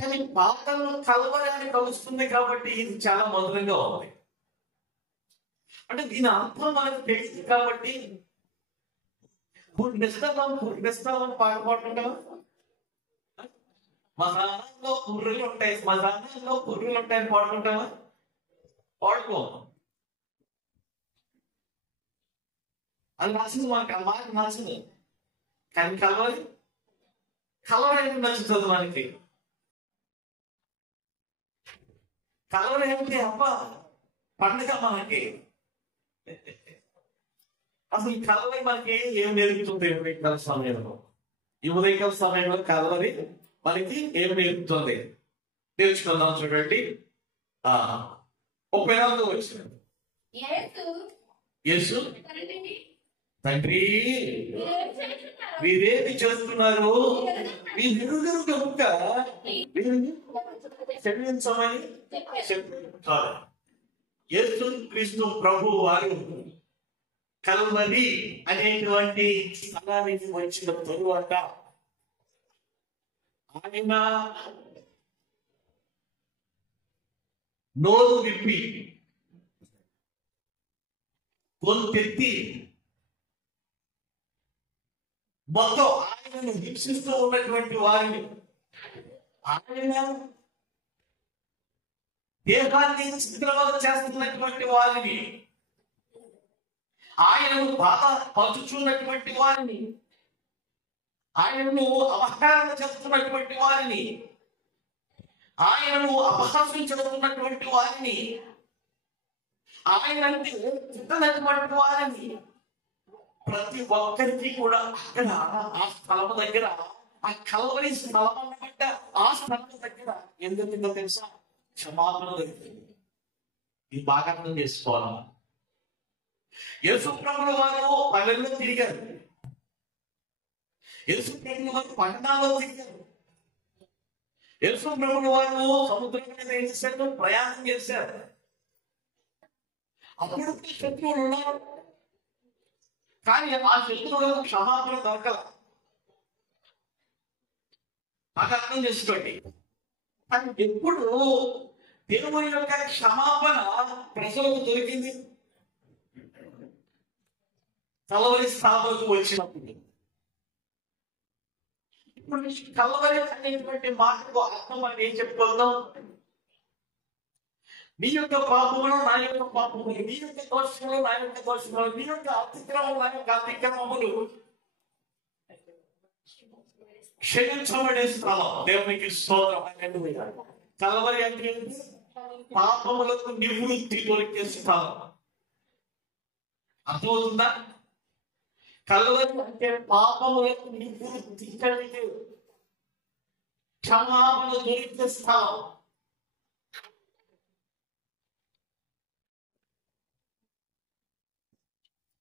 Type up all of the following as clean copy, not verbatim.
కానీ పాపంలో కలవరి అని కలుస్తుంది కాబట్టి ఇది చాలా మధురంగా ఉంది. అంటే దీని అర్థం మనకు తెలిసింది కాబట్టి పుట్టిస్తాం పాట పాడుకుంటాం. మసానంలో పుర్రులు ఉంటాయి, మసానంలో పుర్రులు ఉంటాయని పాడుకుంటావా? పాడుకో. అది నచ్చింది మనకి, ఆ మాట నచ్చింది. కానీ కలవరి ఎందుకు నచ్చుతుంది మనకి? కలవరి ఏమిటి? అబ్బా పండుగ మనకి. అసలు కలవరి మనకి ఏం నేర్పుతుంది? ఉదయకాల సమయంలో, ఈ ఉదయకాల సమయంలో కలవరి మనకి ఏం నేర్పుతుంది నేర్చుకుందాం. చూడండి, 34వ వచనం. యేసు, తండ్రి మీరేమి చేస్తున్నారు? మీరెరుగరు కనుక క్షమించమని చెప్పారు. యేసు క్రీస్తు ప్రభు వారు కల్వరి అనేటువంటి స్థలానికి వచ్చిన తరువాత ఆయన నోరు విప్పి గొంతెత్తి మొత్తం ఆయనను హింసిస్తూ ఉన్నటువంటి వారిని, ఆయన దేహాన్ని చిత్రవద చేస్తున్నటువంటి వారిని, ఆయనను బాధ పరుచుచున్నటువంటి వారిని, ఆయనను అవహేళన చేస్తున్నటువంటి వారిని, ఆయనను అపహసించుతున్నటువంటి వారిని, ఆయనంటే తిట్టనటువంటి వారిని, ప్రతి ఒక్కరికి కూడా అక్కడ ఆ స్థలం దగ్గర, ఆ కల్వరి స్థలం అన్నమాట, ఆ స్థలం దగ్గర ఎందుకు తెలుసా? క్షమాపణ దొరికింది. ఇది బాగా అర్థం చేసుకోవాలా? యేసు ప్రభువు వారు పల్లెల్లో తిరిగారు, యేసు ప్రభువు వారు పట్టణాల్లో తిరిగారు, యేసు ప్రభువు వారు సముద్రం మీద ఏం చేశారు? ప్రయాణం చేశారు. అప్పుడు శత్రువులు ఉన్నారు, కానీ ఆ శత్రువులకు క్షమాపణ దొరకల. బాగా అర్థం చేసుకోండి. కానీ ఎప్పుడు దేవుని యొక్క క్షమాపణ ప్రజలకు దొరికింది? కలవరి స్థాపనకు వచ్చినప్పుడు. ఇప్పుడు కలవరి అనేటువంటి మాటకు అర్థం మనం ఏం చెప్పుకుందాం? నీ యొక్క పాపములు నా యొక్క పాపములు, నీ యొక్క దోషములు నా యొక్క దోషములు, నీ యొక్క అతిక్రమములు నా యొక్క అతిక్రమములు క్షమించబడే స్థలం. దేవునికి స్తోత్రం. హల్లెలూయా. కలవరి అంటే పాపములకు నివృత్తి దొరికే స్థలం. అర్థమవుతుందా? కలవరి అంటే పాపములకు నివృత్తి కలిగే, క్షమాపణ దొరికే స్థలం.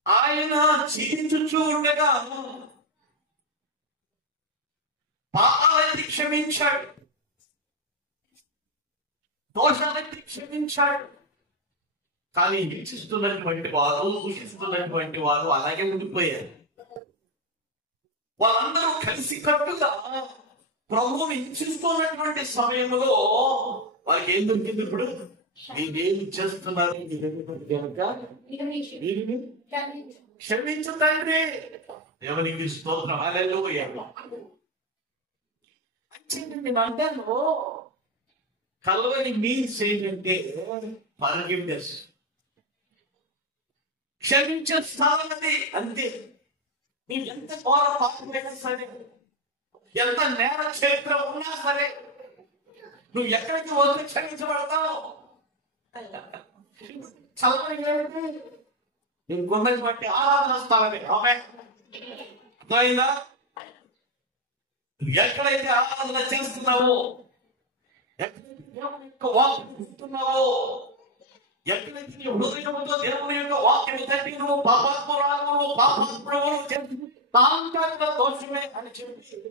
ఆయన జీవించుచూ ఉండగా పాపాలన్నీ క్షమించాడు, దోషాలన్నీ క్షమించాడు. కానీ హింసిస్తున్నటువంటి వారు, దూషిస్తున్నటువంటి వారు అలాగే ఉండిపోయారు. వాళ్ళందరూ కలిసి కట్టుగా ప్రభువుని హింసిస్తున్నటువంటి సమయంలో వాళ్ళకి ఏం దొరికింది? ఇప్పుడు మీరేమి చేస్తున్నారు? కనుక వీరిని క్షమించు తండ్రి. దేవునికి స్తోత్రం. హల్లెలూయా. నేను అంటాను, కల్వరి మీన్స్ ఏంటంటే ఫర్గివ్నెస్, క్షమించే స్థానం అది. అంతే. నీవు ఎంత ఘోర పాపమైనా సరే, ఎంత నేర చరిత్ర ఉన్నా సరే, నువ్వు ఎక్కడికి వదిలి క్షమించబడతావు? కల్వరి ఏమిటి? నువ్వు గుండెని బట్టి ఆరాధన స్థలమే. ఆమె అర్థమైందా? ఎక్కడైతే ఆరాధన చేస్తున్నావో, ఎక్కడైతే దేవుని యొక్క వాక్యం వింటున్నావో, ఎక్కడైతే నీ హృదయంతో దేవుని యొక్క వాక్యం తట్టి నువ్వు పాపాత్మురాలు, పాపాత్ముడు తాంకాలిక దోషమే అని చెప్పి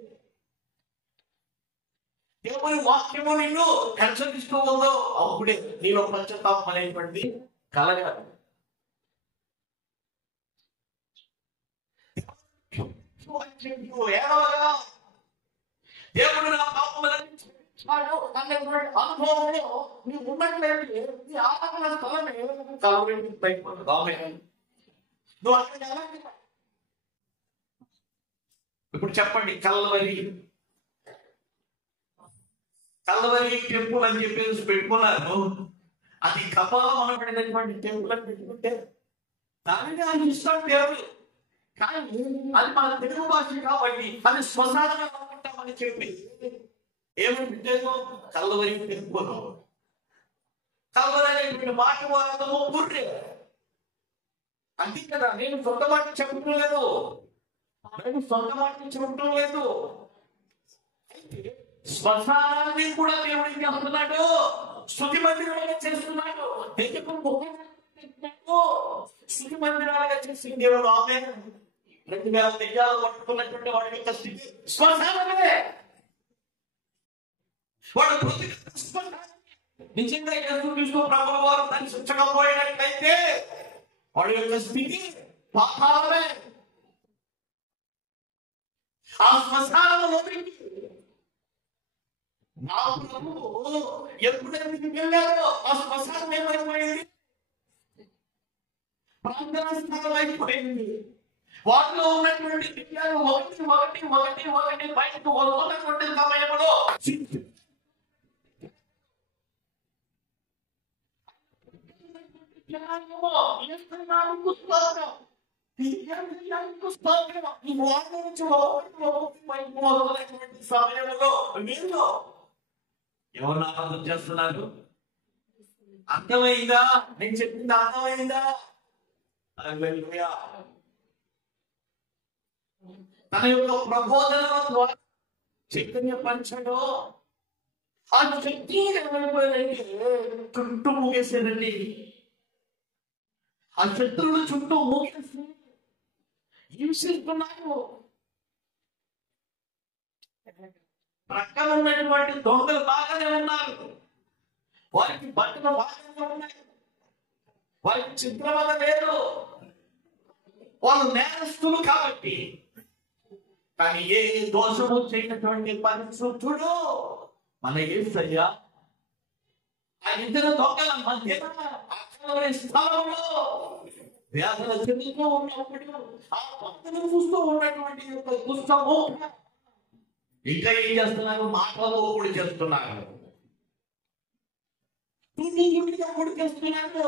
దేవుని వాక్యము నిన్ను హెచ్చరిస్తూ ఉందో, అప్పుడే నీలో పశ్చాత్తాపం అనేటువంటి కలగాలి. ఏడవగా దేవుడు నా పాపములను అనుభవంలో నీవు ఉన్నట్లయితే నీ ఆరాధన స్థలమే కలవరి అయిపోతుంది. నువ్వు అక్కడ ఎలాంటి ఇప్పుడు చెప్పండి, కల్వరి టెంపుల్ అని చెప్పేసి పెట్టుకున్నారు. అది కపాలం అనబడినటువంటి టెంపుల్ అని పెట్టుకుంటే దానిని ఆయన ఇష్టం దేవుడు. కానీ అది మన తెలుగు భాష కాబట్టి అది శ్మశానం అనుకుంటామని చెప్పి ఏమంటే కల్వరి టెంపుల్. కల్వరి అనేటువంటి మాట వాడము పుర్రె అంతే కదా. నేను సొంత మాట చెప్పడం లేదు, శ్మశానాన్ని కూడా దేవుడు ఏం చేస్తున్నాడు? స్తుతి మందిరాలుగా చేస్తున్నాడు. స్తుతి మందిరాలుగా చేసి దేవుడు ఆమె 2000 దెయ్యాలు పట్టుకున్నటువంటి వాడి యొక్క స్థితి శ్మశానమే. వాడు నిజంగా యేసుక్రీస్తు ప్రభువు వారు దాన్ని శిక్షకపోయినట్లయితే వాడి యొక్క స్థితి పాతాళమే. ఆ శ్మశానంలో నా ప్రభువు ఎప్పుడైతే వెళ్ళారో ఆ శ్మశానం ఏమైపోయింది? ప్రార్థనా స్థలం అయిపోయింది. వాటిలో ఉన్నటువంటి విషయాలు ఒకటి బయటకు వస్తున్నటువంటి సమయంలో సమయంలో వీళ్ళు ఎవరు ఆరాధన చేస్తున్నారు? అర్థమైందా? నేను చెప్పింది అర్థమైందా? తన యొక్క ప్రబోధన ద్వారా చైతన్య పంచంలో ఆ శక్తి చుట్టూ మూగేసేదండి. ఆ శత్రువులు చుట్టూ మూగేసి హింసిస్తున్నారు. ప్రక్కన ఉన్నటువంటి దొంగలు బాగానే ఉన్నారు, వారికి బట్టలు బాగానే ఉన్నాయి, వారికి చిత్రవద లేదు, వాళ్ళు నేరస్తులు కాబట్టి. కానీ ఏ దోషము చేయనటువంటి పరిశుద్ధుడు మన యేసయ్య ఆ ఇద్దరు దొంగల మధ్య స్థలంలో వ్యాధుల చెందుతూ ఉన్నప్పుడు ఆ భక్తులు చూస్తూ ఉన్నటువంటి యొక్క దుష్టము ఇంకా ఏం చేస్తున్నారు? మాటలతో కూడా చేస్తున్నారు, కూడా చేస్తున్నారు.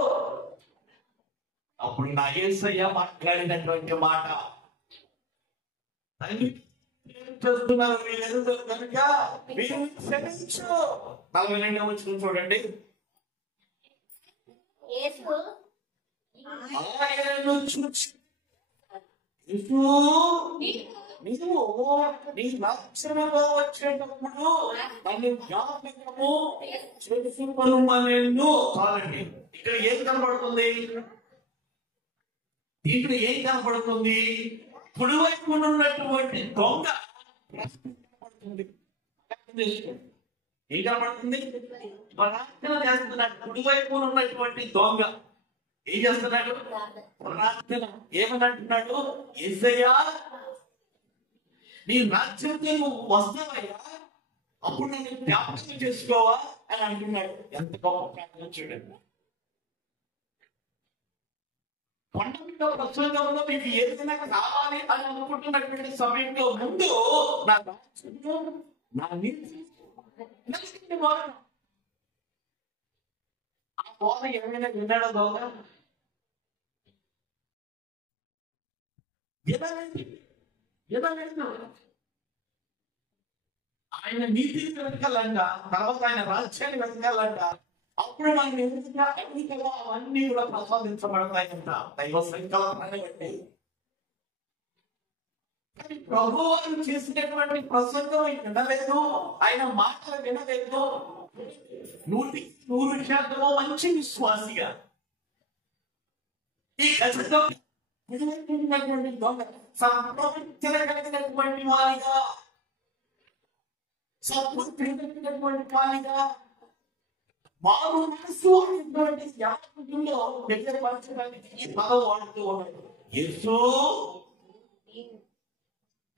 అప్పుడు నా యేసయ్య మాట్లాడినటువంటి మాట చేస్తున్నారు వీళ్ళెందుకు కనుక వీళ్ళు క్షమించు. 42వ వచనం చూడండి. ఆయనను చూచి నీవు నీ లక్షణంలో వచ్చేటప్పుడు నన్ను జ్ఞాపకము చేసుకొనుమనెను. చాలండి. ఇక్కడ ఏం కనబడుతుంది? ఇక్కడ ఏం కనబడుతుంది? కుడివైపు ఉన్నటువంటి దొంగ ఏం కనబడుతుంది? ప్రార్థన చేస్తున్నాడు. కుడివైపు ఉన్నటువంటి దొంగ ఏం చేస్తున్నాడు? ప్రార్థన. ఏమని అంటున్నాడు? యేసయ్యా నీ రాజ్యంలో నువ్వు వస్తావయ్యా, అప్పుడు నన్ను జ్ఞాపకం చేసుకోవా అని అంటున్నాడు. ఎంత గొప్ప ప్రార్థన చూడండి. కొండ మీద ప్రసంగంలో మీకు ఏదైనా కావాలి అని అనుకుంటున్నటువంటి సమయంలో ముందు నా రాజ్యంలో నా నీతి ఆ బోధ ఏమైనా విన్నాడో దోగ ఆయన నీతిని వెతకాలంట, తర్వాత ఆయన రాజ్యాన్ని వెతకాలంట. అప్పుడు మనం ఎందుకుగా అన్ని కదా అవన్నీ కూడా ప్రసాదించబడతాయంట దైవ సంకల్పాన్ని బట్టి. కానీ ప్రభువు చేసినటువంటి ప్రసంగం వినలేదు, ఆయన మాటలు వినలేదు. 100% మంచి విశ్వాసిగా ఈ ఖచ్చితంగా సంప్రదించిన కలిగినటువంటి వారిగా, సంపూర్ణమైనటువంటి వారిగా, మారు మనసు అనేటువంటి యాత్రలో వ్యక్తపరచడానికి ఈ పదం వాడుతూ ఉన్నాడు. యేసు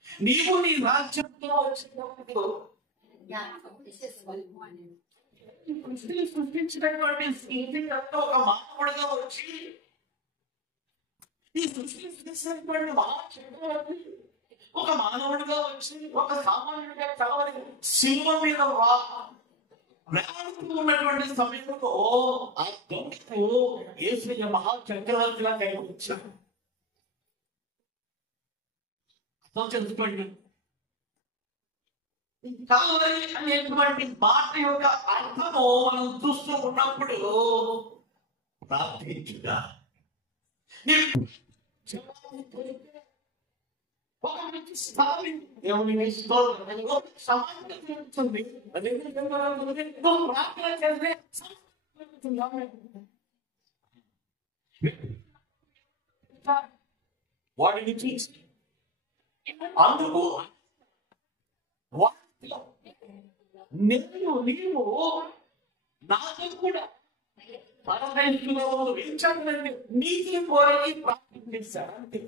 నీవు నీ రాజ్యంలో వచ్చినప్పుడు సృష్టించినటువంటి ఒక మానవుడుగా వచ్చి ఈ సృష్టిని సృష్టించినటువంటి మహాచక్రవర్తి ఒక మానవుడిగా వచ్చి ఒక సామాన్యుడిగా కలవని శిల్వ మీద వేలాడుతూ ఉన్నటువంటి సమయంలో ఆ దొంగకు యేసయ్య మహాచక్రవర్తిగా కనిపించాడు. అర్థం చేసుకోండి, కలవరి అనేటువంటి మాట యొక్క అర్థము మనం చూస్తూ ఉన్నప్పుడు ప్రార్థించుగా ఒక మంచి స్థాయి దేవుని సమాజం తెలుస్తుంది. ప్రార్థన చేస్తే వాటిని చూసి అందుకు నీవు నాతో కూడా పరమేశ్వరులో వేయించాలని నీతి కోరి ప్రార్థన చేశాడు. అంతే.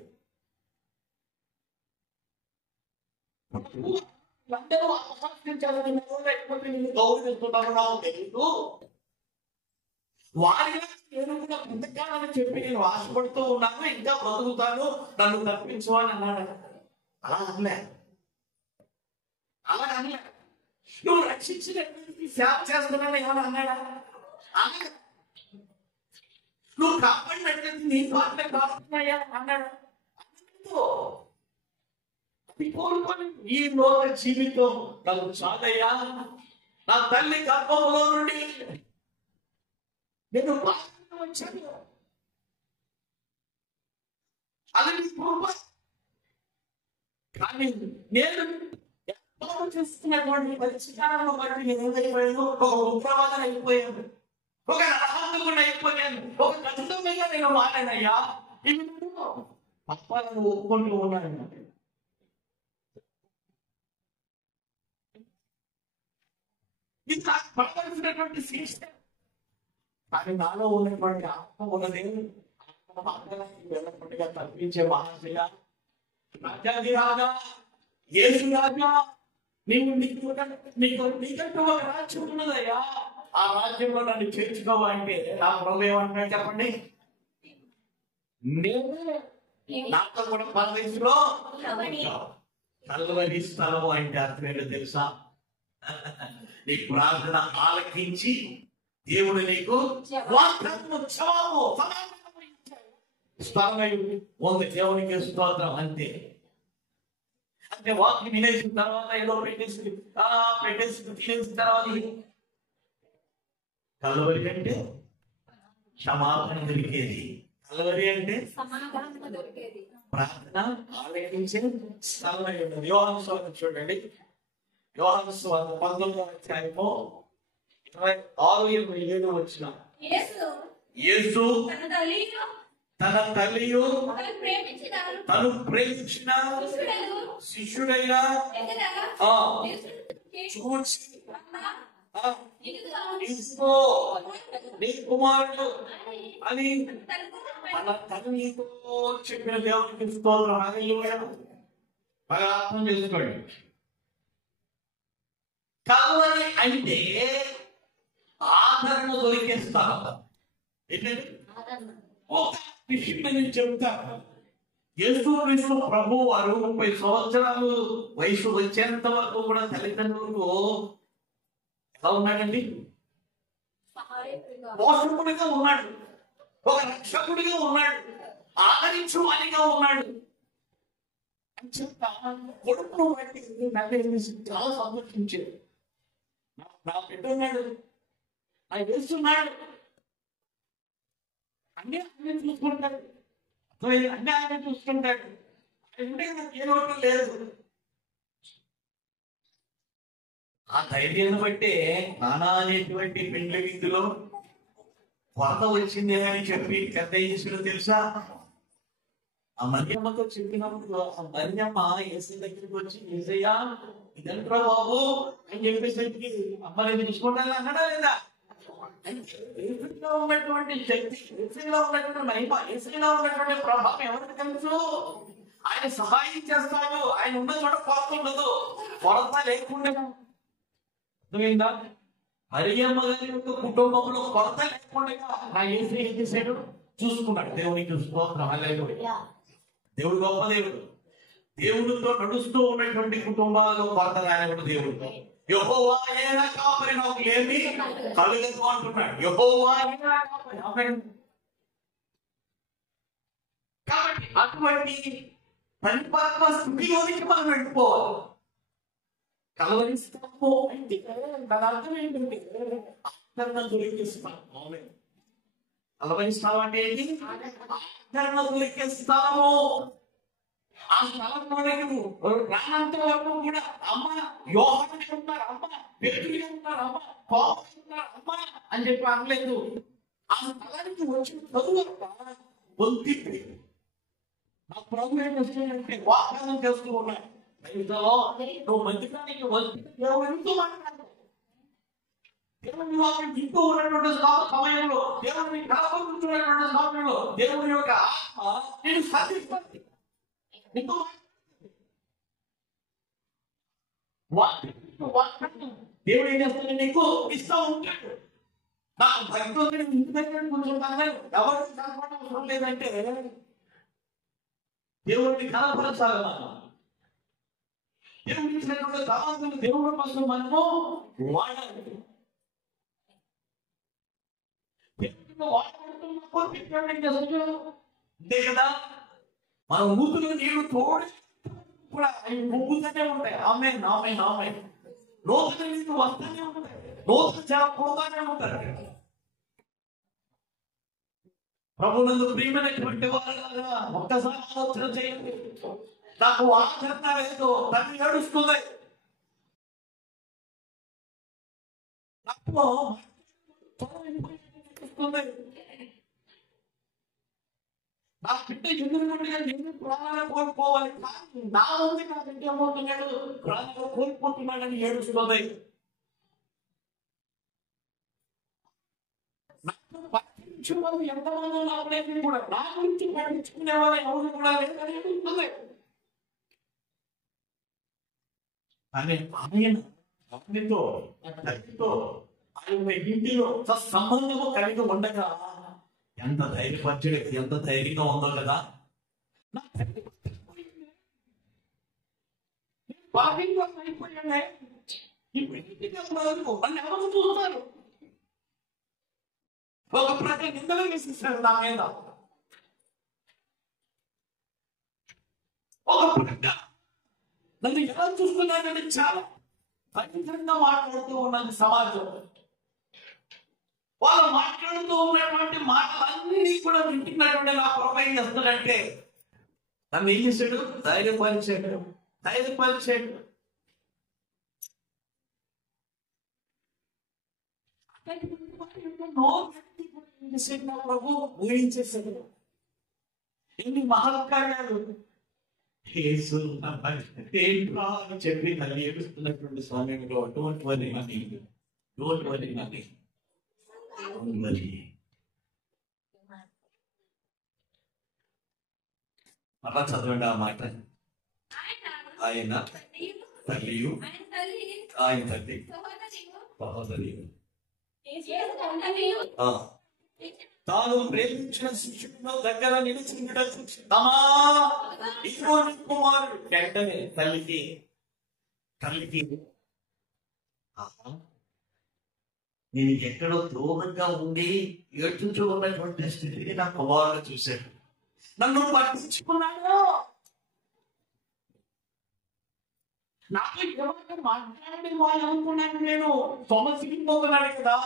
అందరూ ఆహ్వానించాలని లేకపోతే నేను గౌరవిస్తున్నాను నాకు తెలియదు. వారిగా నేను కూడా బ్రతకాలని చెప్పి నేను ఆశపడుతూ ఉన్నాను, ఇంకా బ్రతుకుతాను, నన్ను తప్పించు అని అన్నాడు. అలా అనలే, అలా అనలే. నువ్వు రక్షించిన సేవ చేస్తున్నాను ఏమని అన్నాడా? అలాగే నువ్వు కాపాడినట్టు నీ పాటలే కాపాడుతున్నాయా అన్నాడు. కోరుకొని ఈ లోక జీవితం నాకు చాలయ్యా, నా తల్లి గర్భంలో నుండి నేను వచ్చాను, అది కృప. కానీ నేను చేస్తున్నటువంటి పరిష్కారంలో బట్టి నేను ఏదైపోయాను, ఒక ఉగ్రవాదం అయిపోయాను, ఒక నరహంతకుని అయిపోయాను, ఒక ఖచ్చితంగా నేను మారానయ్యా. ఇవి పప్పాలను ఒప్పుకుంటూ ఉన్నాను. ఇది నాకు పడవలసినటువంటి శిక్ష. కానీ నాలో ఉన్నటువంటి ఆత్మ ఉన్నది వెళ్ళకుండా తప్పించే మహాశయ, రాజాది రాజా, యేసు రాజా, నీవు నీకంటూ ఒక రాజ్యం ఉన్నదయ్యా, ఆ రాజ్యంలో నన్ను చేర్చుకోవాలంటే నా ప్రభు ఏమంటున్నాడు చెప్పండి? నేను నాతో కూడా పరదేశంలో కలవరి స్థలము అంటే అర్థం ఏంటో తెలుసా? నీ ప్రార్థన ఆలకించి దేవుడు నీకు స్థలమై ఉంది. దేవునికి స్తోత్రం. అంతే. అంటే వాక్యం వినేసిన తర్వాత ఏదో పెట్టేసి తినేసిన తర్వాత కలవరి అంటే క్షమాపణ దొరికేది. కలవరి అంటే ప్రార్థన ఆలకించే స్థలమై ఉన్నది. యోహాను సువార్త చూడండి, యోహాను సువార్త 19వ అధ్యాయము 26-27 వచ్చిన. యేసు తన తల్లియు తను ప్రేమించిన శిష్యుడైన చూసి నీ కుమారుడు అని తన తల్లితో చెప్పిన దేవునికి స్తోత్రం. హల్లెలూయా. బాగా అర్థం చేసుకోండి. కలవరి అంటే ఆదరణ దొరికే స్థలం. ఏంటంటే ఒక విషయం నేను చెప్తాను. యేసుక్రీస్తు ప్రభు వారు 30 సంవత్సరాలు వయసు వచ్చేంత వరకు కూడా తల్లిదండ్రులకు ఎలా ఉన్నాడండి? పోషకుడిగా ఉన్నాడు, ఒక రక్షకుడిగా ఉన్నాడు, ఆదరించు అనిగా ఉన్నాడు. కొడుకును బట్టి నన్ను చాలా సంతోషించాడు. నా బిడ్డ ఉన్నాడు, నా వేస్తున్నాడు, అన్నీ ఆయన చూసుకుంటాడు, అన్నీ ఆయన చూసుకుంటాడు. అంటే నాకు ఏ లోటు లేదు. ఆ ధైర్యాన్ని బట్టే నానా అనేటువంటి పెండ్లి విందులో కొరత వచ్చింది అని చెప్పి పెద్ద యేసుడు తెలుసా? ఆ మరియమ్మతో చెప్పినప్పుడు ఆ మరియమ్మ యేసు దగ్గరికి వచ్చి, యేసయ్యా ఇదంట్రా బాబు అని చెప్పేసరికి అమ్మ నేను చూసుకుంటాను అన్నాడా లేదా? యేసులో ఉన్నటువంటి శక్తి, యేసులో ఉన్నటువంటి మహిమ, యేసులో ఉన్నటువంటి ప్రభావం ఎవరికి తెలుసు? ఆయన సహాయం చేస్తాడు. ఆయన ఉన్న చోట కొరత ఉండదు. కొరత లేకుండా అర్థమైందా? మరియమ్మ గారి యొక్క కుటుంబంలో కొరత లేకుండా నా యేసు ఏం చేశాడు? చూసుకున్నాడు. దేవునికి స్తోత్రం. హల్లెలూయా. దేవుడు గొప్ప దేవుడు. దేవుడితో నడుస్తూ ఉన్నటువంటి కుటుంబాలలో కొరత రానివాడు దేవుడు. యెహోవా నా కాపరి, నాకు ఏమీ కలుగదు అంటున్నాడు. యెహోవా నా కాపరి. కాబట్టి అటువంటి పరిపక్వ స్థితిలోనికి మనం వెళ్ళిపోవాలి. కలవరిస్తాము అంటే దాని అర్థం ఏంటంటే ఆదరణ దొరికే స్థలము. కలవరిస్తాము అంటే ఏంటి? ఆదరణ దొరికే స్థలము. ఆ స్థలంలో రానంత వరకు కూడా అమ్మ యోహాను ఉన్నారు, అమ్మ పేతురు ఉన్నారు, అమ్మ పౌలు ఉన్నారు, అమ్మ అని చెప్పి అనలేదు. ఆ స్థలానికి వచ్చిన తరువాత బొంతి నా ప్రభు ఏం చేస్తున్నాడంటే వాగ్దానం చేస్తూ ఉన్నాడు. నువ్వు మందిరానికి వస్తే దేవుడు మాట్లాడతాడు. దేవుని వాక్యం వింటూ ఉన్నటువంటి సమయంలో, దేవుని కలపడుతున్నటువంటి సమయంలో దేవుని యొక్క ఆత్మ నేను సాధిస్తాను. దేవుడు ఏం చేస్తాడు? నీకు ఇస్తూ ఉంటాడు. నాకు భక్తులు ఇంటి దగ్గర కూర్చుంటాను, ఎవరు అవసరం లేదంటే దేవుడిని కనపరచాలి. దేవుడు ఇచ్చినటువంటి దాసులు దేవుడి కోసం మనము వాడాలి. అంతే కదా, మన ఊపిలో నీళ్లు తోడి కూడా అవి పొంగుతూనే ఉంటాయి. ఆమె నామే నామే లోతుల నీళ్ళు వస్తూనే ఉంటాయి, లోతులు చాలా పోతానే ఉంటారు. ప్రభునందు ప్రియమైనటువంటి వారు ఒక్కసారి ఆలోచన చేయండి. నాకు ఆచరణ లేదు, తల్లి ఏడుస్తుంది. నా బిడ్డ ఎదురుగా నేను ప్రాణాలు కోల్పోవాలి, నా ఉంది నా బిడ్డ ఏమవుతున్నాడు, ప్రాణాలు కోల్పోతున్నాడని ఏడుస్తుంది. నాకు పట్టించే వాళ్ళు ఎంతమంది రావలేదు కూడా, నా గురించి పట్టించుకునే వాళ్ళు ఎవరు కూడా లేదని ఏడుస్తుంది. అనే ఆయన అగ్నితో తల్లితో ఆయన ఇంటిలో సంబంధము కలిగి ఉండగా ఎంత ధైర్యపరచడు, ఎంత ధైర్యంగా ఉందో కదా. అయిపోయానే ఎవరు చూస్తారు? ఒక ప్రజలు నిందలు వేసిస్తారు నా మీద. ఒక ప్రజ నన్ను ఎలా చూస్తున్నానని చాలా భయంకరంగా మాట్లాడుతూ ఉన్నది సమాజం. వాళ్ళు మాట్లాడుతూ ఉన్నటువంటి మాటలన్నీ కూడా వింటున్నటువంటి నా ప్రభు ఏం చేస్తాడంటే నన్ను ఏం చేశాడు? ధైర్యపరిచాడు. ప్రభు ఊహించేశాడు. ఎన్ని మహత్కార్యాలు ఏంట్రా అని చెప్పి నన్ను ఏడుస్తున్నటువంటి సమయంలో డోంట్ వరీ అని, డోంట్ వరీ అని అలా చదవండి ఆ మాట. ఆయన తల్లియు ఆయన తల్లి సహోదరియు తాను ప్రేమించిన శిష్యుల దగ్గర నిలిచి కుమారుడు వెంటనే తల్లికి నేను ఎక్కడో దూరంగా ఉండి ఏడ్చుతూ ఉన్నటువంటి స్థితిని నా కుమారుడు చూశాడు, నన్ను పట్టించుకున్నాడు. నాకు ఎవరైనా మాట్లాడే వాళ్ళు అనుకున్నాను, నేను సొమసిపోతున్నాడు కదా.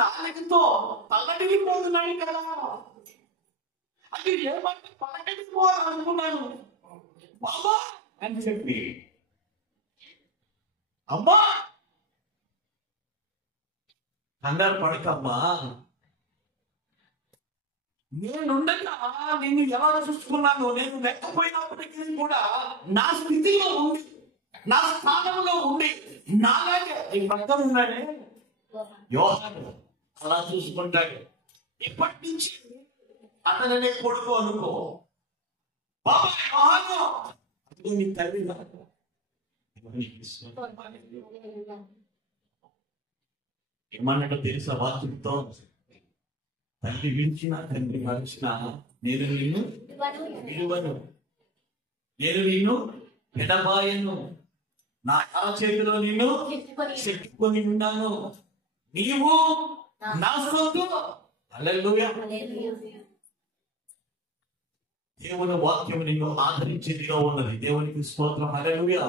నాలుగుతో తల్లడిగిపోతున్నాడు కదా, అది ఏమంటే పలకడిపోవాలనుకున్నాను. బాబా అని చెప్పి అమ్మా అందరు పడకమ్మా, నేనుండగా నేను ఎలా చూసుకున్నాను, నేను లేకపోయినప్పటికీ కూడా నా స్థితిలో ఉండి, నా స్థానంలో ఉండి నాలాగే ఈ భక్తులు ఉన్నాడే యోహాను అలా చూసుకుంటాడు. ఇప్పటి నుంచి అతననే కొడుకు అనుకో. బాబా యోహాను నీ తల్లి ఏమన్నట్టు తెలుసా వాక్యంతో? తండ్రి విడిచిన తండ్రి మరిచిన నేను నిన్ను విలువను, నేను నిన్ను ఎడబాయను, నా చేతిలో నిన్ను చెక్కుకొని ఉన్నాను, నీవు నా సొత్తు. హల్లెలూయా. దేవుని వాక్యం నిన్ను ఆదరించేదిగా ఉన్నది. దేవునికి స్తోత్రం. హల్లెలూయా.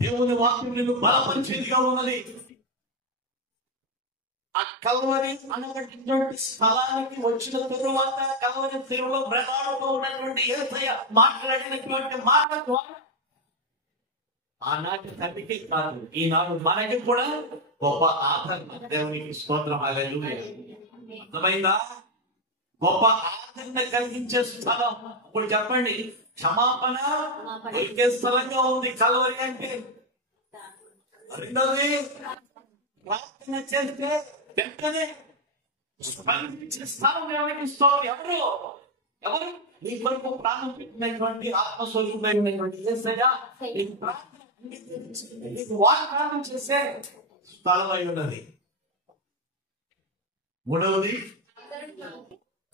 దేవుని వాక్యం నిన్ను బలపరిచేదిగా ఉన్నది. ఆ కల్వరి అనబడినటువంటి స్థలానికి వచ్చిన తరువాత కల్వరి శిలువలో బ్రతాడుతూ ఉన్నటువంటి యేసయ్య మాట్లాడినటువంటి మాట ద్వారా ఆనాటి తండ్రికి కాదు, ఈనాడు మనకి కూడా గొప్ప ఆదరణ. దేవునికి స్తోత్రం. హల్లెలూయా. అర్థమైందా? గొప్ప ఆదరణ కలిగించే స్థలం. ఇప్పుడు చెప్పండి, క్షమాపణ దొరికే స్థలంగా ఉంది కల్వరి అంటే. రెండోది, ప్రార్థన చేస్తే వెంటనే స్పందించే స్థలం. దేవునికి స్తోత్రం. ఎవరు నీ కొరకు ప్రాణం పెట్టినటువంటి ఆత్మస్వరూపమైనటువంటి యేసయ్య నీకు ప్రార్థన, నీకు వాగ్దానం చేసే స్థలమై ఉన్నది. మూడవది,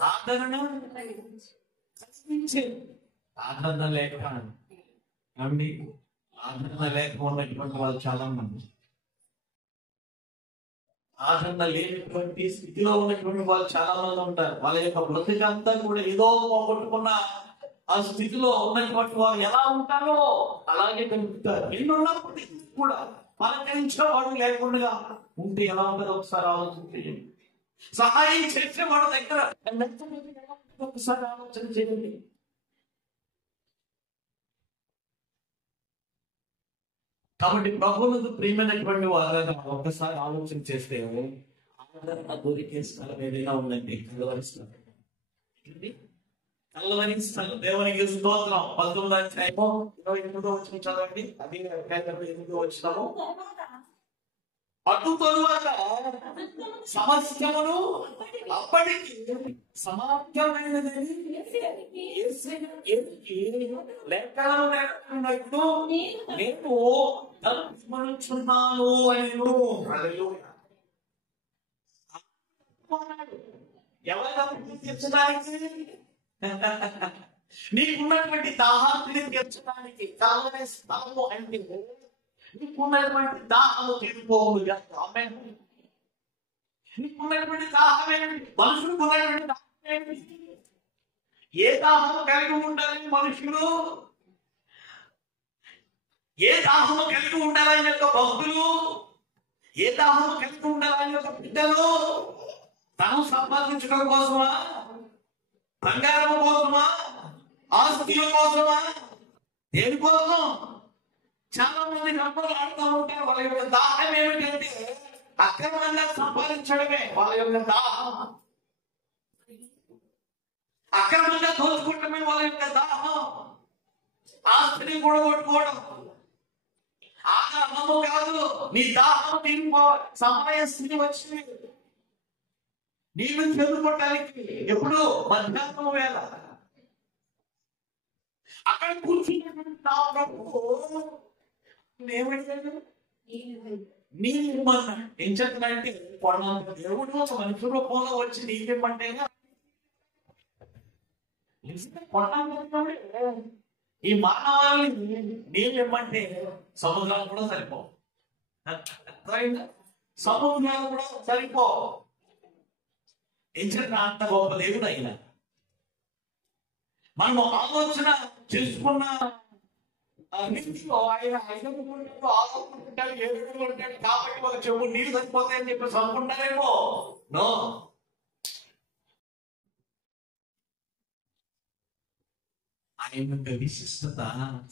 ఆదరణ కలిగించే. ఆదరణ లేక అండి, ఆదరణ లేక ఉన్నటువంటి వాళ్ళు చాలా మంది, ఆదరణ లేనటువంటి స్థితిలో ఉన్నటువంటి వాళ్ళు చాలా మంది ఉంటారు. వాళ్ళ యొక్క బ్రతికంతా కూడా ఏదో పోగొట్టుకున్న ఆ స్థితిలో ఉన్నటువంటి వారు ఎలా ఉంటారో అలాగే కలుగుతారు. ఎన్నున్నప్పటికీ కూడా పలకరించేవాడు లేకుండా ఉంటే ఎలా ఉంటుందో ఒకసారి ఆలోచించండి. సహాయం చేసేవాడు దగ్గర ఒకసారి ఆలోచన చేయండి. కాబట్టి ప్రభువులకు ప్రియమైనటువంటి వారు ఒక్కసారి ఆలోచన చేస్తే ఆదరణ దొరికే స్థలం ఏదైనా ఉందండి, కల్వరి స్థలం. కల్వరి స్థలం. దేవునికి స్తోత్రం. 19వ అధ్యాయము 28వ వచనం చదవండి. అది 28వ వచనము. అటు తరువాత సమస్యమును అప్పటికి సమాప్తమైనదని లెక్కలు నేర్చుకున్నట్టు నేను తలుచుకున్నాను అనేను. ఎవరు తీర్చడానికి? నీకున్నటువంటి దాహాన్ని తీర్చడానికి కల్వరి స్థలము అంటే నీకున్నటువంటి దాహము తీరిపోవును. నీకున్నటువంటి దాహం ఏమిటి? మనుషులకు ఉన్నటువంటి దాహం ఏమిటి? ఏ దాహము కలిగి ఉండాలని మనుషులు, ఏ దాహము కలిగి ఉండాలని యొక్క భక్తులు, ఏ దాహము కలిగి ఉండాలని యొక్క బిడ్డలు తను సంపాదించడం కోసమా, బంగారం కోసమా, ఆస్తిల కోసమా, దేనికోసం? చాలా మంది నమ్మలు ఆడుతూ ఉంటారు. వాళ్ళ యొక్క దాహం ఏమిటంటే అక్రమంగా సంపాదించడమే వాళ్ళ యొక్క దాహం. అక్రమంగా దోచుకోవడమే వాళ్ళ యొక్క దాహం. ఆస్తిని కూడా కొట్టుకోవడం ఆ దాహము కాదు. నీ దాహం తీరిపోవాలి. సమయ స్థితి వచ్చింది. నీళ్ళు చదువుకోవటానికి ఎప్పుడు మధ్యాహ్నం వేళ అక్కడ కూర్చున్నటువంటి ఏమడిగాడు? నీళ్ళిమ్మన్నా. ఏం చెప్పినంటే కొన్నంత దేవుడు ఒక మనిషి రూపంలో వచ్చి నీళ్ళిమ్మంటేగా ఈ మానవాళిని నీళ్ళిమ్మంటే సముద్రాలు కూడా సరిపోవు. సముద్రాలు కూడా సరిపోవు. ఏం చెప్పిన అంత గొప్ప దేవుడు అయినా మనం ఆలోచన చేసుకున్న ఆయన ఆలోచించాడు, ఏడుగురు ఉంటాడు కాబట్టి ఒక చెవు నీళ్ళు సరిపోతాయని చెప్పేసి అనుకుంటారేమో. నో, ఆయన యొక్క విశిష్టత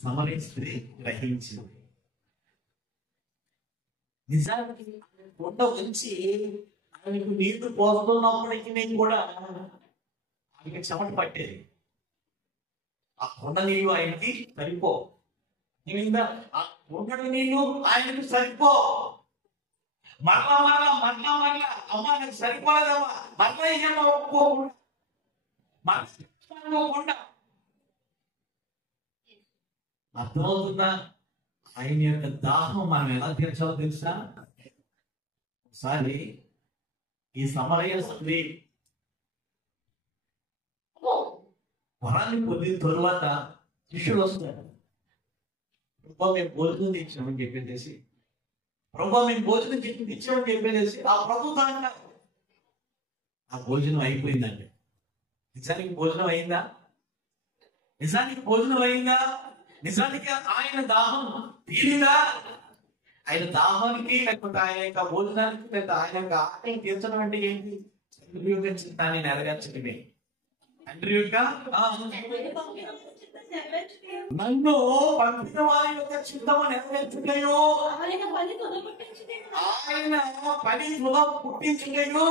సమరయ స్త్రీ గ్రహించింది. నిజానికి కొండ వచ్చి ఆయనకు నీళ్లు పోస్తున్నప్పటికీ నేను కూడా ఆయనకి చెమట పట్టేది. ఆ కొండ నీళ్లు ఆయనకి సరిపో. ఆ కొండ నీళ్లు ఆయనకు సరిపో. మరలా అమ్మ నాకు సరిపోలేదమ్మా, మరలా ఏమో ఒప్పుకోకుండా అర్థమవుతుందా? ఆయన యొక్క దాహం మనం ఎలా తీర్చాలో తెలుసా? ఒకసారి ఈ సమరయ స్త్రీ వరాన్ని పొందిన తరువాత శిష్యులు వస్తారు. ప్రభా మేము భోజనం తెచ్చామని చెప్పేసి ఆ ప్రభు దాంట్లో ఆ భోజనం అయిపోయిందండి. నిజానికి భోజనం అయిందా? నిజానికి ఆయన దాహం తీరిందా? ఆయన దాహానికి లేకపోతే ఆయన యొక్క భోజనానికి లేకపోతే ఆయన యొక్క ఆకలిని తీర్చడం అంటే ఏంటి? తండ్రి యొక్క చిత్తాన్ని నెరవేర్చడమే. తండ్రి యొక్క నన్ను పంపిన వారి యొక్క చిత్తము నెరవేర్చుటయో, ఆయన పని పుట్టించుటయో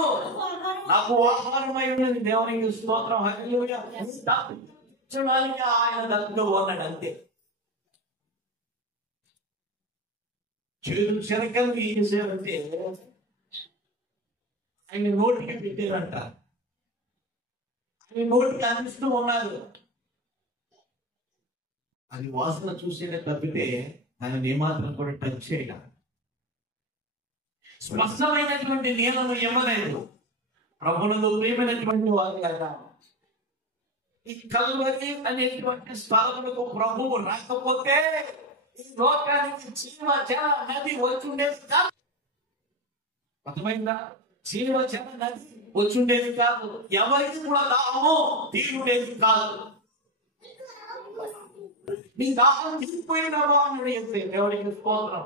నాకు ఆహారమై ఉన్నది. దేవునికి స్తోత్రం. హల్లెలూయా. ఆయన దగ్గర ఉన్నాడు అంతే. చేదు శనకలు ఏం చేశారంటే ఆయన నోటికి పెట్టారంట. ఆయన నోటికి అందిస్తూ ఉన్నారు. అది వాసన చూసేదే తప్పితే దానిని ఏమాత్రం కూడా టచ్ చేయడం. స్పష్టమైనటువంటి నీళ్ళను ఇవ్వలేదు. ప్రభువునందు ప్రియమైనటువంటి వారు కదా, ఈ కల్వరి అనేటువంటి స్థలములకు ప్రభువు రాకపోతే ఈ లోకానికి జీవ జల నది వచ్చుండేది కాదు. అర్థమైందా? జీవ జల నది వచ్చుండేది కాదు. ఎవరికి కూడా దాహము తీరుండేది కాదు. నీ దాహం తీరిపోయినావా అని దేవుడికి స్తోత్రం.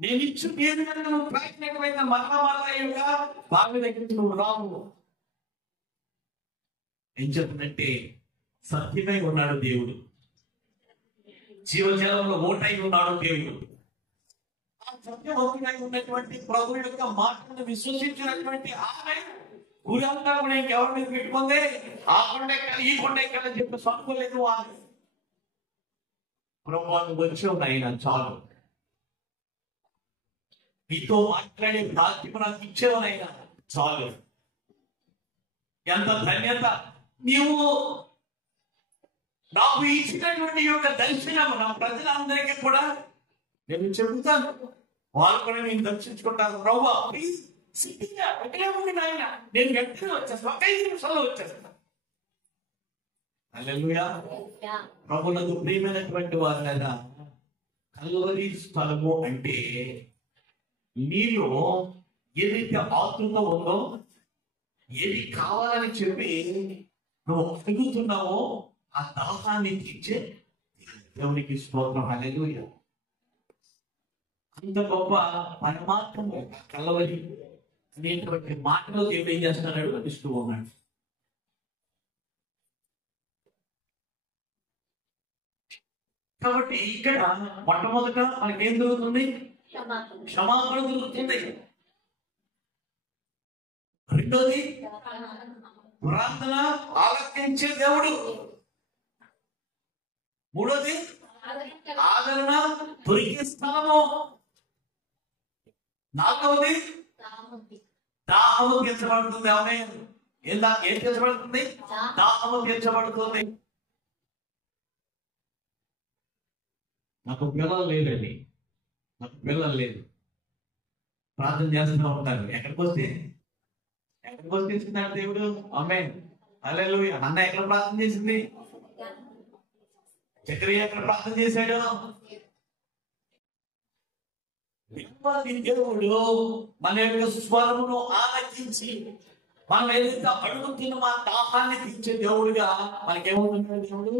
నేను ఇచ్చు నీరు కనుక నువ్వు ప్రయత్నమైన మరణమరయుగా బావి దగ్గరికి నువ్వు రావు. ఏం చెప్తున్నట్టే సత్యమై ఉన్నాడు దేవుడు, జీవజలంలో ఓటై ఉన్నాడు దేవుడు. ఆ సత్యవంతుడై ఉన్నటువంటి ప్రభు యొక్క మాటను విశ్వసించినటువంటి ఆమె ఊరంతా కూడా ఇంకెవరి మీద పెట్టుకుంది? ఆ కొండ ఎక్కాలి, ఈ కొండ ఎక్కాలని చెప్పి సనుకోలేదు. వాళ్ళు ప్రభు వచ్చి ఆయన చాలు, నీతో మాట్లాడే బాధ్యత నాకు ఇచ్చేవనైనా చాలు. ఎంత ధన్యత! నీవు నాకు ఇచ్చినటువంటి యొక్క దర్శనం నా ప్రజలందరికీ కూడా నేను చెబుతాను. వాళ్ళు కూడా నేను దర్శించుకుంటాను. ప్రభువా ప్లీజ్ సిద్ధిగా ఎక్కడే ఉంది నాయన, నేను వెంటనే వచ్చేస్తాను, ఒక 5 నిమిషాల్లో వచ్చేస్తాను. హల్లెలూయా. ప్రభువునందు ప్రియమైనటువంటి వారు కదా, కల్వరి స్థలము అంటే నీలో ఏదైతే ఆతృత ఉందో, ఏది కావాలని చెప్పి నువ్వు అడుగుతున్నావో ఆ దాహాన్ని తీర్చే దేవునికి స్తోత్రం. హల్లెలూయా. అంత గొప్ప పరమాత్మ కల్వరి అనేటువంటి మాటలో దేవుడు ఏం చేస్తున్నాడు? ఇస్తూ ఉన్నాడు. కాబట్టి ఇక్కడ మొట్టమొదట మనకేం జరుగుతుంది? క్షమాపణ జరుగుతుంది. రెండోది ప్రార్థన ఆలకించే దేవుడు. మూడోది ఆదరణ దొరికే స్థలము. నాలుగవది దాహము తీర్చబడుతుంది. అవునే, ఏం తీర్చబడుతుంది? దాహము తీర్చబడుతుంది. నాకు పిల్లలు లేదండి, నాకు పిల్లలు లేదు. ప్రార్థన చేస్తూ ఉంటారు. ఎక్కడికి వస్తే ఇస్తున్నాడు దేవుడు. ఆమేన్. హల్లెలూయా. అన్న ఎక్కడ ప్రార్థన చేసింది? చక్రయ్య ఎక్కడ ప్రార్థన చేశాడు? దేవుడు మన యొక్క స్వరమును ఆలకించి మనం ఏదైతే అడుగుతున్న మా దాహాన్ని తీర్చే దేవుడుగా మనకేమవుతున్నాడు? దేవుడు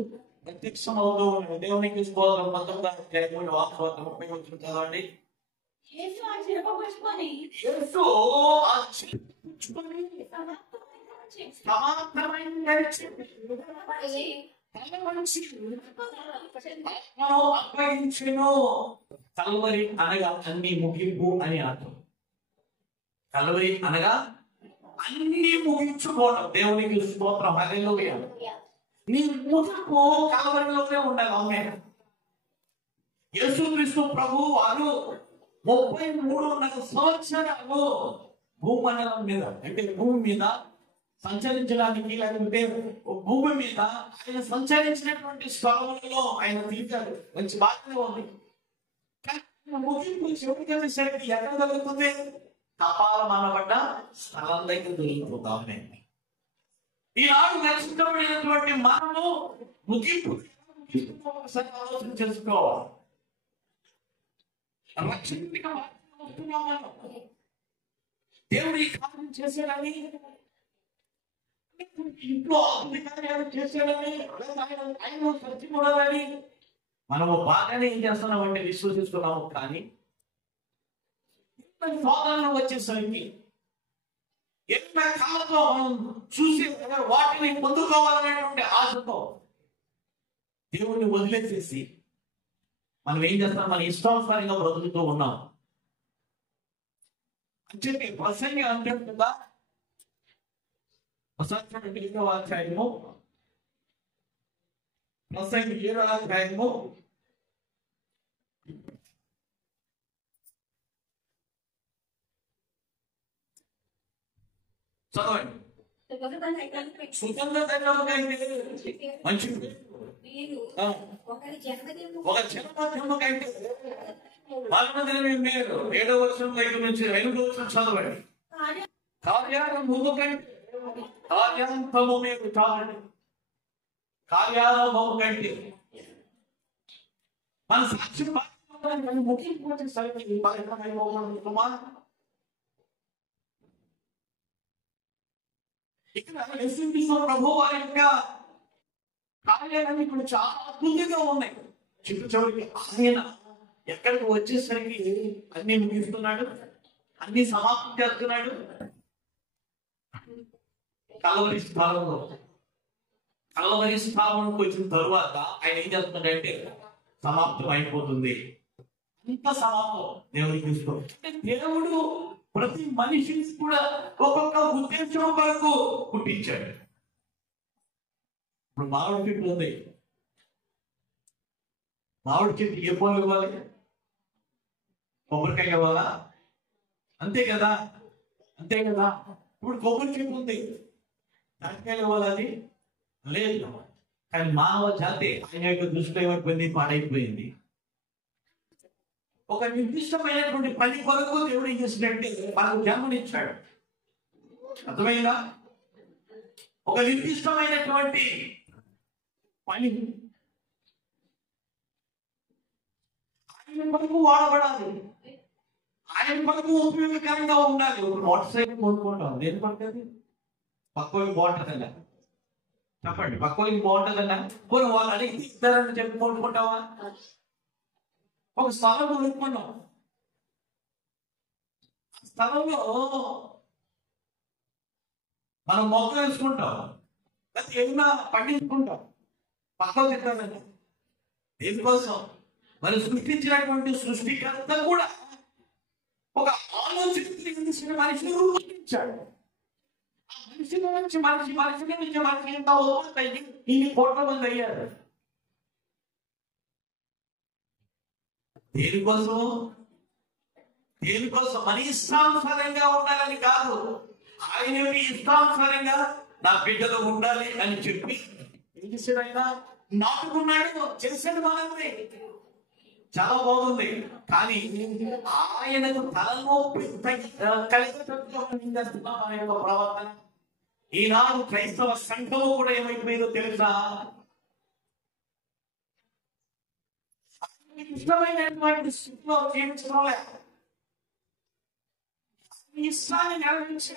ప్రత్యక్షం అవుతూ ఉన్నాడు. దేవునికి స్తోత్రం. 19 వాక్యం 30 వచ్చిన చదవండి. కల్వరి అనగా అన్ని ముగింపు అని అర్థం. కల్వరి అనగా అన్ని ముగించుకోవడం. దేవునికి స్తోత్రం. హల్లెలూయా. నీ ముగింపు కల్వరిలోనే ఉండాలి. ఆమేన్. యేసుక్రీస్తు ప్రభువు వారు 33 సంవత్సరాలు భూమండలం మీద, అంటే భూమి మీద సంచరించడానికి, లేకపోతే భూమి మీద ఆయన సంచరించినటువంటి స్థలములలో ఆయన తిరిగాడు, మంచి బాగానే ఉంది. కానీ ముగింపు చివరికి వచ్చేసరికి ఎక్కడ దొరుకుతుంది? కపాలం అనబడ్డ స్థలం దగ్గర దొరుకుతుంది. ఈనాడు రక్షించబడినటువంటి మనము ముగింపు ఒకసారి ఆలోచన చేసుకోవాలి. రక్షణగా వస్తున్నాం మనం. దేవుడు ఈ కార్యం చేశాడని, ఇంట్లో అన్ని కార్యాలు చేశాడని, ఆయన సత్యముడని మనము బాగానే ఏం చేస్తున్నామంటే విశ్వసిస్తున్నాము. కానీ శోధనలు వచ్చేసరికి ఎన్నో కాలంలో మనం చూసి వాటిని పొందుకోవాలనేటువంటి ఆశతో దేవుడిని వదిలేసేసి మనం ఏం చేస్తాం? మన ఇష్టానుసారంగా బ్రతుకుతూ ఉన్నాం. అంటే ప్రసంగి అంటుందా ప్రసంగి 7వ అధ్యాయము, ప్రసంగి 7వ అధ్యాయము 'చదవండి. సుగంధ తైలము కంటే మంచి ఒక జన్మదినము కంటే మరణదినమే మేలు. 7వ వచనం దగ్గర నుంచి 8వ వచనం చదవండి. కార్యారంభము కంటే కార్యాంతము మేలు. చాలండి. కార్యారంభము కంటే మన సాక్షి ముగింపు వచ్చేసరికి ఇక్కడ యేసుక్రీస్తు ప్రభువు వారి యొక్క కార్యాలన్నీ ఇప్పుడు చాలా అద్భుతంగా ఉన్నాయి. చివరికి ఆయన ఎక్కడికి వచ్చేసరికి అన్ని ముగిస్తున్నాడు, అన్ని సమాప్తి చేస్తున్నాడు. కలవరి స్థానంలోకి వచ్చిన తరువాత ఆయన ఏం చేస్తున్నాడంటే సమాప్తం అయిపోతుంది. అంత సమాప్తం దేవుడికి తీసుకో. దేవుడు ప్రతి మనిషిని కూడా ఒక్కొక్క ఉద్దేశం వరకు పుట్టించాడు. ఇప్పుడు మామిడి చెట్టు ఉంది. మామిడి చెట్టు ఏ పనులు ఇవ్వాలి? కొబ్బరికాయ ఇవ్వాలా? అంతే కదా, అంతే కదా. ఇప్పుడు కొబ్బరి చెట్టు ఉంది, దానికాయలు ఇవ్వాలి? అది లేదు. కానీ మానవ జాతి ఆయన యొక్క దృష్టిలో ఏమైపోయింది? పాడైపోయింది. ఒక నిర్దిష్టమైనటువంటి పని కొరకు దేవుడు ఏం చేసినట్టే మనకు జన్మనిచ్చాడు. అర్థమైందా? ఒక నిర్దిష్టమైనటువంటి పని ఆయన కొరకు వాడబడాలి, ఆయన కొరకు ఉపయోగకరంగా ఉండాలి. మోటార్ సైకిల్ కొనుక్కుంటాం, దేని పడుతుంది? పక్కకి బాగుంటుందన్నా చెప్పండి, పక్కకి బాగుంటుందన్నా కొన్ని వాళ్ళు అడిగి ఇస్తారని చెప్పి కొనుక్కుంటావా? ఒక స్థలం కొనుక్కున్నాం, స్థలంలో మనం మొక్క వేసుకుంటాం, లేకపోతే ఏమైనా పండించుకుంటాం, పక్కకు తింటానండి. దేనికోసం? మరి సృష్టించినటువంటి సృష్టికర్త కూడా ఒక ఆలోచన మనిషిని రూపొందించాడు. ఆ మనిషిని నుంచి మనిషి ఎంత ఉత్పత్తి ఇన్ని కోట్ల మంది అయ్యారు. దేనికోసం? మన ఇష్టానుసారంగా ఉండాలని కాదు, ఆయన ఇష్టానుసారంగా నా బిడ్డలు ఉండాలి అని చెప్పి ఏం చేశాడు? నాటుకున్నాడు, చేశాడు. మనమే చాలా బాగుంది. కానీ ఆయనకు తలనొప్పి కలిగేటట్టుగా మన యొక్క ప్రవర్తన. ఈనాడు క్రైస్తవ సంఘము కూడా ఏమైపోయిందో తెలుసా? ఇష్టమైనటువంటి స్థితిలో జీవించడం లేదు, ఇష్టాన్ని నెరవేర్చే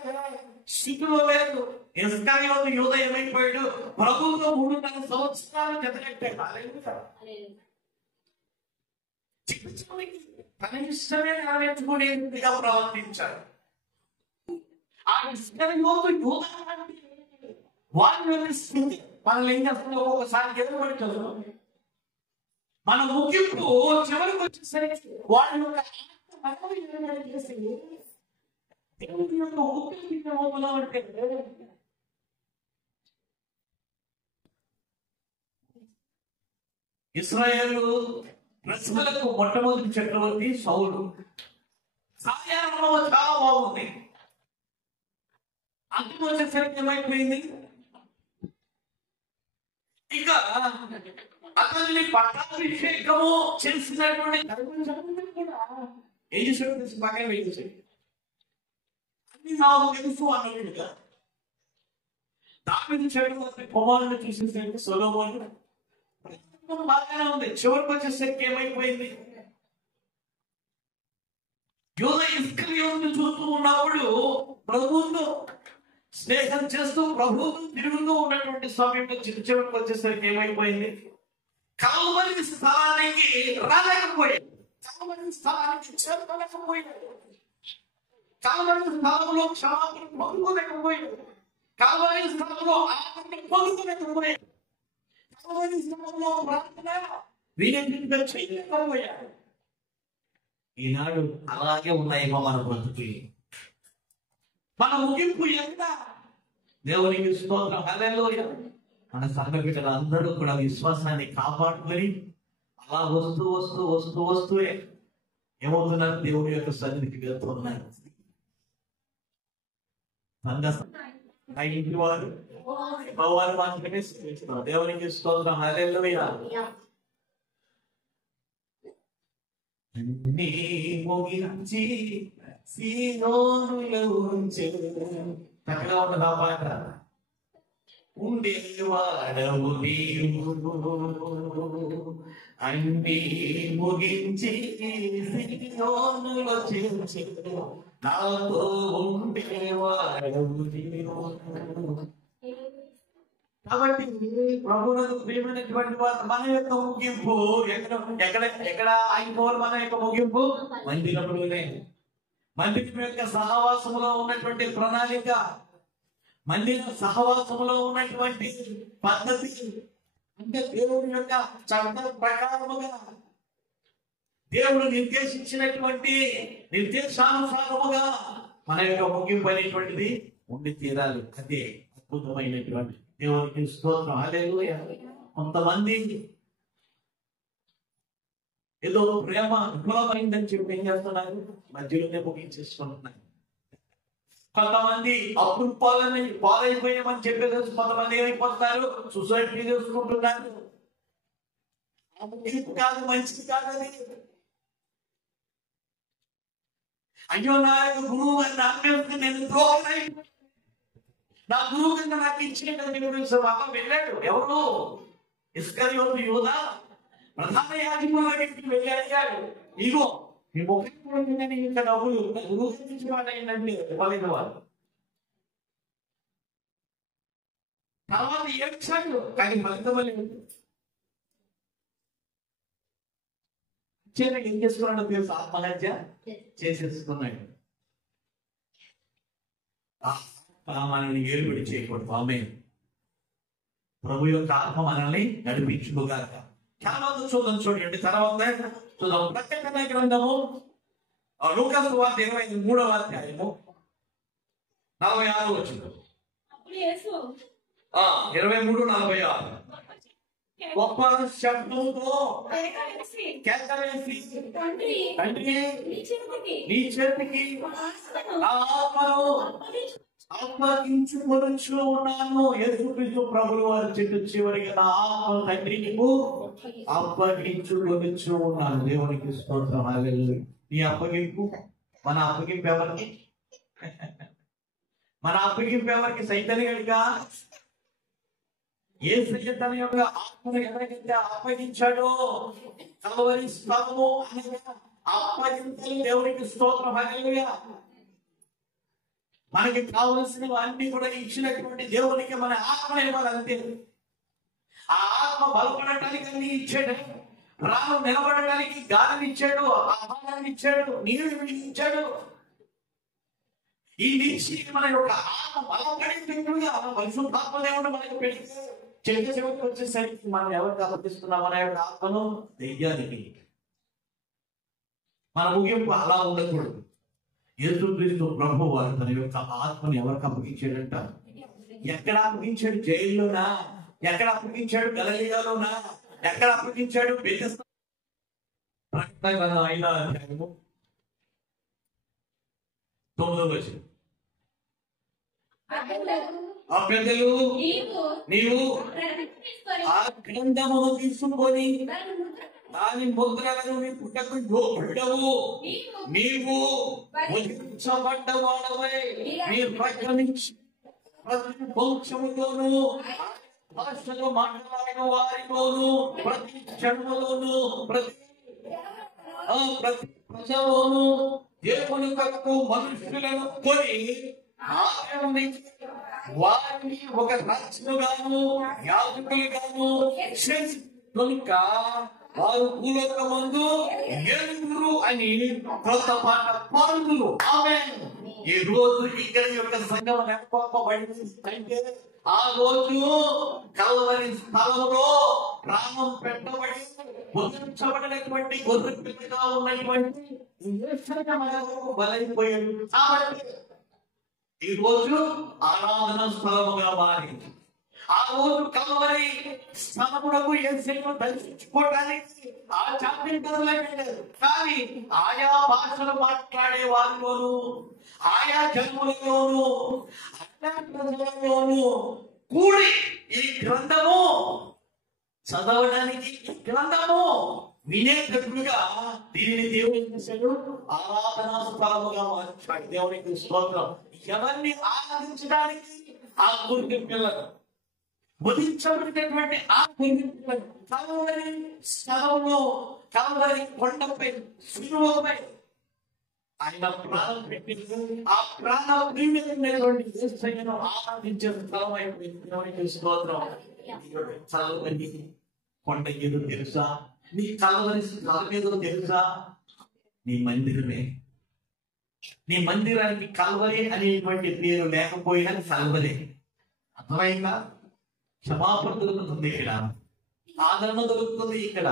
స్థితిలో లేదు. ఇస్కరియోతు యూద ఏమైపోయాడు? ప్రభువుతో 3.5 సంవత్సరాలు జతకట్టాడు. తన ఇష్టమే నెరవేర్చుకునేందుగా ప్రవర్తించాడు. ఆ ఇస్కరియోతు యూద వారి స్థితి మనల్ని ఏం చేస్తుంది? ఒక్కొక్కసారి ఎదురుబడి చదువు. మన ముగింపు చివరికి వచ్చేసరికి వాడి యొక్క దేవుడి యొక్క ఊపిరిలో అంటే ఇశ్రాయేలు ప్రజలకు మొట్టమొదటి చక్రవర్తి సౌలు. సాయారంలో చాలా బాగుంది. అంతం వచ్చేసరికి ఏమైపోయింది? ఇక అతన్ని పట్టాభిషేకము చేసినటువంటి ధర్మశాస్త్రం కూడా ఏం చేశాడు తెలిసి పక్కన వేసేసాడు. అన్ని నాకు తెలుసు అన్నట్టుగా దావీదు చక్రవర్తి కుమారుని చూసేసరికి సొలొమోను బాగానే ఉంది. చివరికి వచ్చేసరికి ఏమైపోయింది? యూదా ఇస్కరియోతును చూస్తూ ఉన్నప్పుడు ప్రభువుతో స్నేహం చేస్తూ ప్రభువుతో తిరుగుతూ ఉన్నటువంటి సమయంలో చివరికి వచ్చేసరికి ఏమైపోయింది? కల్వరి స్థలానికి రాలేకపోయాడు. కల్వరి స్థలానికి చేరుకోలేకపోయాడు. కల్వరి స్థలంలో క్షమాపణ పొందుకోలేకపోయాడు. కల్వరి స్థలంలో ఆనందం పొందుకోలేకపోయాడు. కల్వరి స్థలంలో ప్రార్థన వినయంగా చేయలేకపోయాడు. ఈనాడు అలాగే ఉన్నాయేమో మన బ్రతుకు. మన ముగింపు ఎంత? దేవునికి స్తోత్రం, హల్లెలూయా. మన సంఘ బిడ్డలందరూ కూడా విశ్వాసాన్ని కాపాడుకొని అలా వస్తూనే ఏమవుతున్నారు? దేవుని యొక్క సన్నిధికి వెళ్తున్నారు. ఇంటి వారు భగవాన్ మాత్రమే సేవిస్తున్నారు. దేవునికి స్తోత్రం, హల్లెలూయా. నీ ముగించి సీయోనులో చక్కగా ఉన్నది ఆ పాట. ఉండేవాడవు నీవు అన్నీ ముగించి సీయోనులో చేర్చి నాతో ఉండేవాడవు నీవు. కాబట్టి ప్రభువులకు ప్రియమైనటువంటి వారు మన యొక్క ముగింపు ఎక్కడ అయిపోవాలి? మన యొక్క ముగింపు మందిరములోనే. మందిరం యొక్క సహవాసములో ఉన్నటువంటి ప్రణాళిక, మందిర సహవాసములో ఉన్నటువంటి పద్ధతి, అంటే దేవుని యొక్క చట్ట ప్రకారముగా దేవుడు నిర్దేశించినటువంటి నిర్దేశానుసారముగా మన యొక్క ముగింపు అనేటువంటిది ఉండి తీరాలి. అదే అద్భుతమైనటువంటి దేవునికి స్తోత్రం, హల్లెలూయా. కొంతమంది ఏదో ప్రేమ విఫలమైందని చెప్పి ఏం చేస్తున్నారు? మధ్యలోనే ముగించేసుకుంటున్నారు. కొంతమంది అప్పులు పాలైపోయామని చెప్పేసి కొంతమంది ఏమైపోతున్నారు? సూసైడ్ చేసుకుంటున్నారు. కాదు, మంచిది కాదు అది. అయ్యో నా యొక్క గురువు గారిని నేను ద్రోహం, నా గురువు కింద నాకు ఇచ్చిన వెళ్ళాడు. ఎవరు? ఇస్కరియోతు యూదా ప్రధాన యాజకుల దగ్గరికి వెళ్ళి అడిగాడు, ఇగో మీ ముఖం ఇంకా డబ్బులు గురువు నుంచి వాళ్ళండి వాళ్ళకి వాళ్ళు. తర్వాత ఏడ్చాడు, కానీ ఫలితం లేదు. ఏం చేసుకున్నాడు తెలుసు? ఆత్మహత్య చేసేసుకున్నాడు. మనల్ని ఏలుబడి చేయకూడదు. ఆమె ప్రభు యొక్క ఆత్మ మనల్ని నడిపించుకోగలక. చాలా చూడండి. తర్వాత చూద్దాం. ప్రకటన గ్రంథము లూకా సువార్త 23వ అధ్యాయము 46వ వచనం. 23:46 గొప్ప శబ్దంతో కేకలేసి, తండ్రి నీ చేతికి నా ఆత్మను అప్పగించుకొనుచు ఉన్నాను. యేసుక్రీస్తు ప్రభువు వారు చెట్టు చివరికి నా ఆత్మ తండ్రి నీకు అప్పగించుకొనుచు ఉన్నాను. దేవునికి స్తోత్రం, హల్లెలూయా. నీ అప్పగింపు, మన అప్పగింపు ఎవరికి? మన అప్పగింపు ఎవరికి? సైతాను గనుక యేసు తన యొక్క ఆత్మను ఎవరికైతే అప్పగించాడో కల్వరి స్థలము అప్పగించాలి. దేవునికి స్తోత్రం, హల్లెలూయా. మనకి కావలసినవి అన్ని కూడా ఇచ్చినటువంటి దేవునికి మన ఆత్మ ఇవ్వాలి, అంతే. ఆ ఆత్మ బలపడటానికి అన్ని ఇచ్చాడు. ప్రాణం నిలబడటానికి గాలిని ఇచ్చాడు, ఆహారాన్ని ఇచ్చాడు, నీరు ఇచ్చాడు. ఈ నుంచి మన యొక్క ఆత్మ బలపడేటట్టుగా పరిశుద్ధాత్మ దేవుడు మనకు పెడితే చివరికి వచ్చేసరికి మనం ఎవరికి అప్పగిస్తున్నాం? మన యొక్క ఆత్మను దెయ్యానికి. మన ముగింపు అలా ఉండకూడదు. యేసుక్రీస్తు ప్రభువు వారు తన యొక్క ఆత్మను ఎవరికి అప్పగించాడంట? ఎక్కడ అప్పగించాడు? జైల్లోనా? ఎక్కడ అప్పగించాడు? గలిలయలోనా? ఎక్కడ అప్పగించాడు? బెతెస్దా. ప్రకటన 5వ అధ్యాయము 9వ వచనం. ఆ పెద్దలు నీవు ఆ గ్రంథమును తీసుకొని దాని ముద్రలను నీ పుట్టకు జోడవు. నీవు ముద్రించబడ్డవాడవై నీ ప్రక్క నుంచి ప్రతి వంశములోను భాషలో మాట్లాడిన వారిలోను ప్రతి జన్మలోను ప్రతి ప్రజలోను దేవుని కొరకు మనుషులను కొని వారిని ఒక రాజ్యముగాను యాజకులుగాను కనుక వారు భూలోకమందు ఏడుగురు అని కొత్త పాట పాడుదురు. ఆమేన్. ఈ రోజు ఇక్కడ యొక్క సంఘం నెప్పబడింది. ఆ రోజు కల్వరి స్థలములో ప్రాణం పెట్టబడి ముద్రించబడినటువంటి గొర్రె పిల్లగా ఉన్నటువంటి బలైపోయాడు. కాబట్టి ఈ రోజు ఆరాధన స్థలముగా మారింది. ఆ రోజు కల్వరి స్థలమునకు యేసును దర్శించుకోవడానికి ఆ చాప్టర్ పెట్టారు. కానీ ఆయా భాషలు మాట్లాడే వారిలోను ఆయా జన్మలలోను ప్రజలలోను కూడి ఈ గ్రంథము చదవడానికి ఈ గ్రంథము వినేటట్లుగా దీనిని దేవుని చేశాడు. ఆరాధనా స్థలముగా మార్చాడు. దేవునికి స్తోత్రం. ఎవరిని ఆరాధించడానికి ఆ గురి పిల్లలు ఉదించబడినటువంటి ఆ గురి పిల్లలు కల్వరి స్థలంలో కల్వరి కొండపై శిలువపై ఆయన ప్రాణం పెట్టింది. ఆ ప్రాణం ప్రియమైనటువంటి యేసయ్యను ఆరాధించే స్థలం అయిపోయింది. దేవునికి స్తోత్రం. కల్వరి కొండ ఏదో తెలుసా? నీ కల్వరి స్థలం ఏదో తెలుసా? నీ మందిరమే. నీ మందిరానికి కల్వరి అనేటువంటి పేరు లేకపోయినా కల్వరి. అర్థమైందా? క్షమాపణ దొరుకుతుంది ఇక్కడ, ఆదరణ దొరుకుతుంది ఇక్కడ.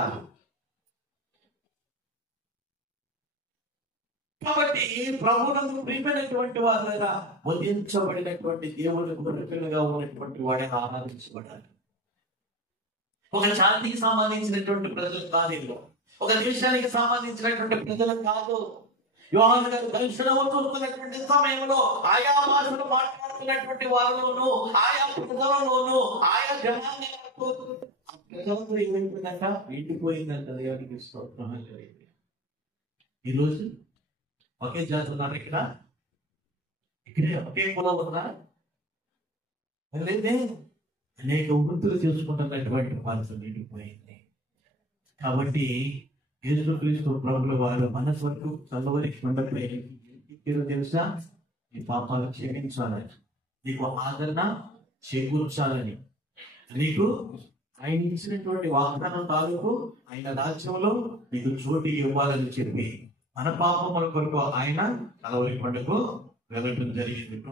కాబట్టి ప్రభువునందు ప్రియమైనటువంటి వారుగా వధించబడినటువంటి దేవుని గొర్రెపిల్లగా ఉన్నటువంటి వాడే ఆరాధించబడాలి. ఒక జాతికి సంబంధించినటువంటి ప్రజలు కాదు, ఒక దేశానికి సంబంధించినటువంటి ప్రజలు కాదు. యోహాను గారు దర్శనం చూస్తున్నటువంటి సమయంలో ఆయా భాషలు మాట్లాడుతున్నటువంటి వారిలోను ఆయా ప్రజలలోను ఆయా జనాంగాలకు ప్రజలతో ఏమైపోయిందంట, వీటిపోయిందంట. దేవునికి స్తోత్రం. ఈరోజు ఒకే జాతి ఉన్నారు ఇక్కడ, ఇక్కడే ఒకే కులం ఉన్నా లేదే, అనేక వృత్తులు చేసుకుంటున్నటువంటి వారితో వీటిపోయింది. కాబట్టి యేసుక్రీస్తు ప్రభుల వారు మనసు వరకు కల్వరి కొండపై తెలుసా? నీ పాపాలు క్షమించాలని, నీకు ఆదరణ చేకూర్చాలని, నీకు ఆయన ఇచ్చినటువంటి వాగ్దానం తాలూకు ఆయన రాజ్యంలో నీకు చోటు ఇవ్వాలని చెప్పి మన పాపముల కొరకు ఆయన కల్వరి కొండకు వెళ్ళడం జరిగింది.